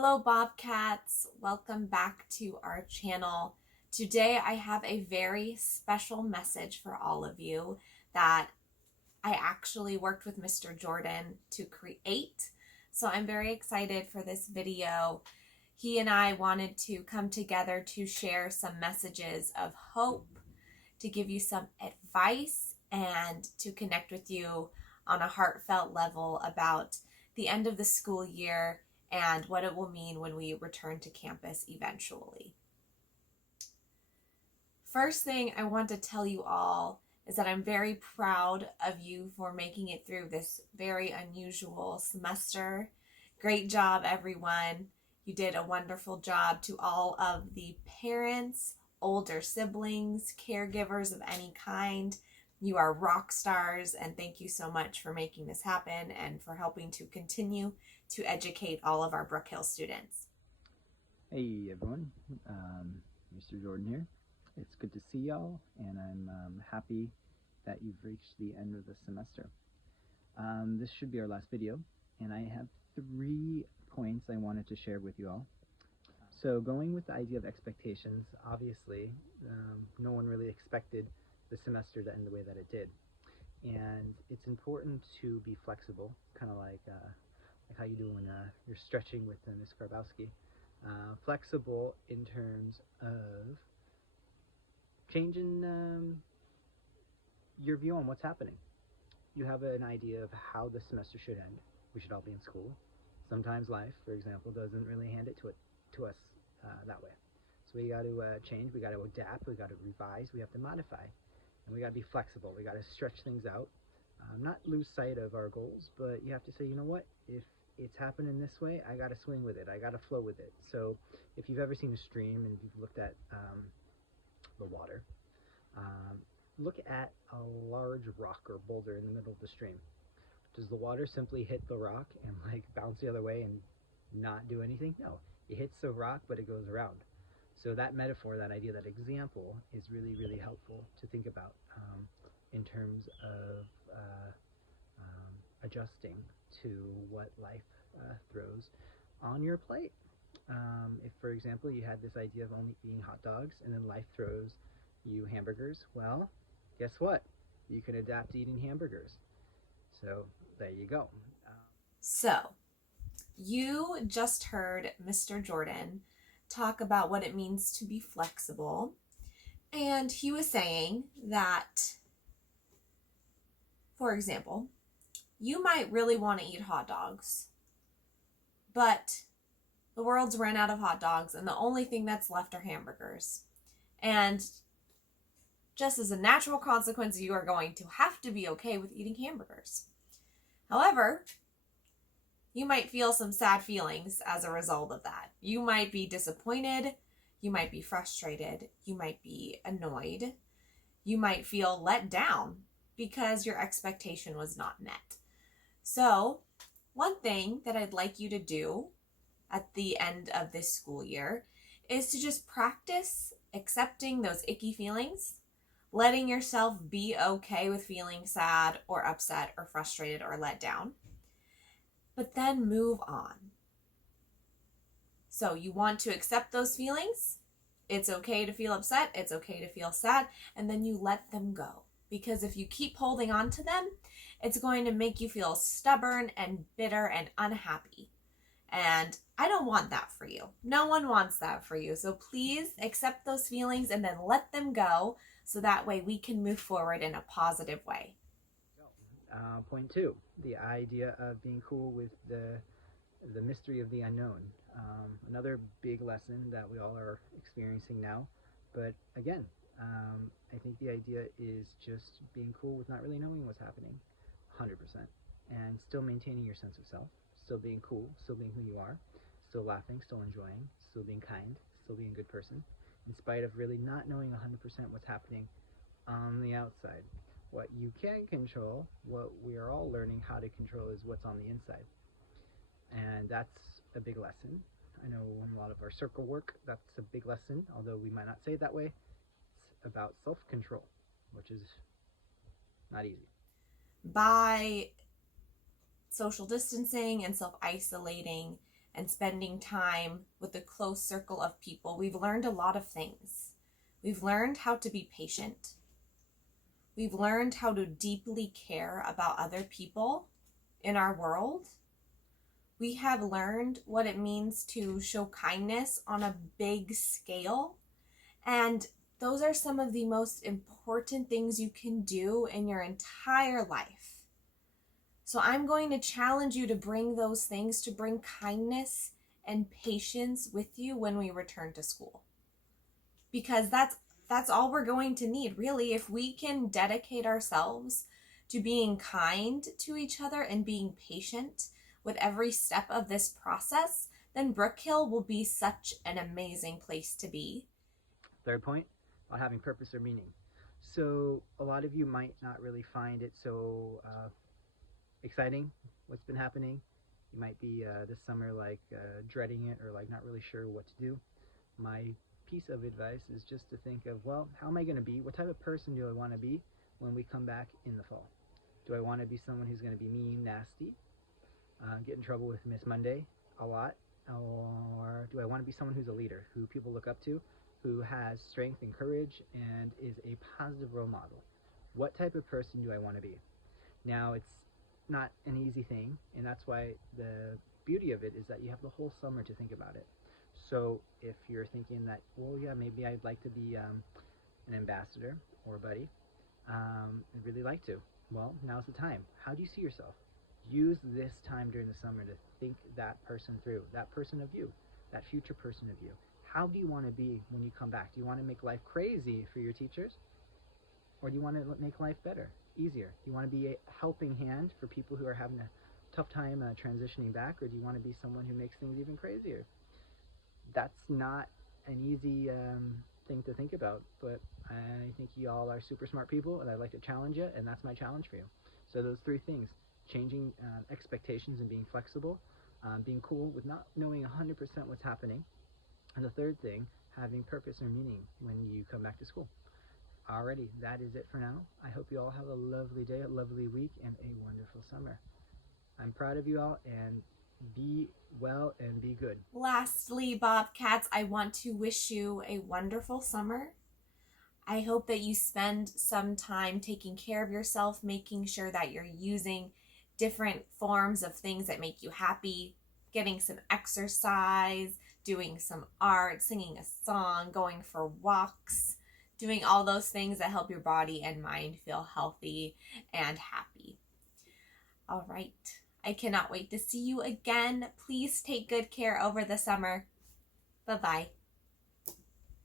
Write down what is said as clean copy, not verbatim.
Hello Bobcats, welcome back to our channel. Today I have a very special message for all of you that I actually worked with Mr. Jordan to create. So I'm very excited for this video. He and I wanted to come together to share some messages of hope, to give you some advice, and to connect with you on a heartfelt level about the end of the school year and what it will mean when we return to campus eventually. First thing I want to tell you all is that I'm very proud of you for making it through this very unusual semester. Great job, everyone. You did a wonderful job. To all of the parents, older siblings, caregivers of any kind, you are rock stars, and thank you so much for making this happen and for helping to continue to educate all of our Brook Hill students. Hey everyone, Mr. Jordan here. It's good to see y'all, and I'm happy that you've reached the end of the semester. This should be our last video, and I have 3 points I wanted to share with you all. So going with the idea of expectations, obviously no one really expected the semester to end the way that it did, and it's important to be flexible, kind of like how you do when you're stretching with Ms. Grabowski. Flexible in terms of changing your view on what's happening. You have an idea of how the semester should end. We should all be in school. Sometimes life, for example, doesn't really hand it to us that way. So we got to change, we got to adapt, we got to revise, we have to modify, and we got to be flexible. We got to stretch things out, not lose sight of our goals, but you have to say, you know what, if it's happening this way, I got to swing with it, I got to flow with it. So if you've ever seen a stream and you've looked at the water, look at a large rock or boulder in the middle of the stream. Does the water simply hit the rock and like bounce the other way and not do anything? No, it hits the rock, but it goes around. So that metaphor, that idea, that example is really, really helpful to think about in terms of adjusting to what life throws on your plate. If, for example, you had this idea of only eating hot dogs and then life throws you hamburgers, well, guess what? You can adapt to eating hamburgers. So there you go. So you just heard Mr. Jordan talk about what it means to be flexible, and he was saying that, for example, you might really want to eat hot dogs, but the world's run out of hot dogs and the only thing that's left are hamburgers. And just as a natural consequence, you are going to have to be okay with eating hamburgers. However, you might feel some sad feelings as a result of that. You might be disappointed, you might be frustrated, you might be annoyed, you might feel let down because your expectation was not met. So, one thing that I'd like you to do at the end of this school year is to just practice accepting those icky feelings, letting yourself be okay with feeling sad or upset or frustrated or let down, but then move on. So you want to accept those feelings. It's okay to feel upset. It's okay to feel sad. And then you let them go. Because if you keep holding on to them, it's going to make you feel stubborn and bitter and unhappy. And I don't want that for you. No one wants that for you. So please accept those feelings and then let them go, so that way we can move forward in a positive way. Point 2, the idea of being cool with the mystery of the unknown. Another big lesson that we all are experiencing now. But again, I think the idea is just being cool with not really knowing what's happening 100%, and still maintaining your sense of self, still being cool, still being who you are, still laughing, still enjoying, still being kind, still being a good person, in spite of really not knowing 100% what's happening on the outside. What you can control, what we are all learning how to control, is what's on the inside. And that's a big lesson. I know in a lot of our circle work, that's a big lesson, although we might not say it that way. It's about self-control, which is not easy. By social distancing and self-isolating and spending time with a close circle of people, we've learned a lot of things. We've learned how to be patient. We've learned how to deeply care about other people in our world. We have learned what it means to show kindness on a big scale. And those are some of the most important things you can do in your entire life. So I'm going to challenge you to bring those things, to bring kindness and patience with you when we return to school. Because that's all we're going to need, really. If we can dedicate ourselves to being kind to each other and being patient with every step of this process, then Brook Hill will be such an amazing place to be. Third point, about having purpose or meaning. So a lot of you might not really find it so exciting what's been happening. You might be this summer dreading it, or like not really sure what to do. My piece of advice is just to think of, well, how am I going to be? What type of person do I want to be when we come back in the fall? Do I want to be someone who's going to be mean, nasty, get in trouble with Miss Monday a lot? Or do I want to be someone who's a leader, who people look up to, who has strength and courage and is a positive role model? What type of person do I want to be? Now, it's not an easy thing, and that's why the beauty of it is that you have the whole summer to think about it. So if you're thinking that, well, yeah, maybe I'd like to be an ambassador or a buddy, I'd really like to. Well, now's the time. How do you see yourself? Use this time during the summer to think that person through, that person of you, that future person of you. How do you want to be when you come back? Do you want to make life crazy for your teachers? Or do you want to make life better, easier? Do you want to be a helping hand for people who are having a tough time transitioning back? Or do you want to be someone who makes things even crazier? That's not an easy thing to think about, but I think you all are super smart people, and I'd like to challenge you, and that's my challenge for you. So those three things: changing expectations and being flexible, being cool with not knowing 100% what's happening, and the third thing, having purpose or meaning when you come back to school. Alrighty, that is it for now. I hope you all have a lovely day, a lovely week, and a wonderful summer. I'm proud of you all, and be well and be good. Lastly, Bobcats, I want to wish you a wonderful summer. I hope that you spend some time taking care of yourself, making sure that you're using different forms of things that make you happy, getting some exercise, doing some art, singing a song, going for walks, doing all those things that help your body and mind feel healthy and happy. All right. I cannot wait to see you again. Please take good care over the summer. Bye-bye.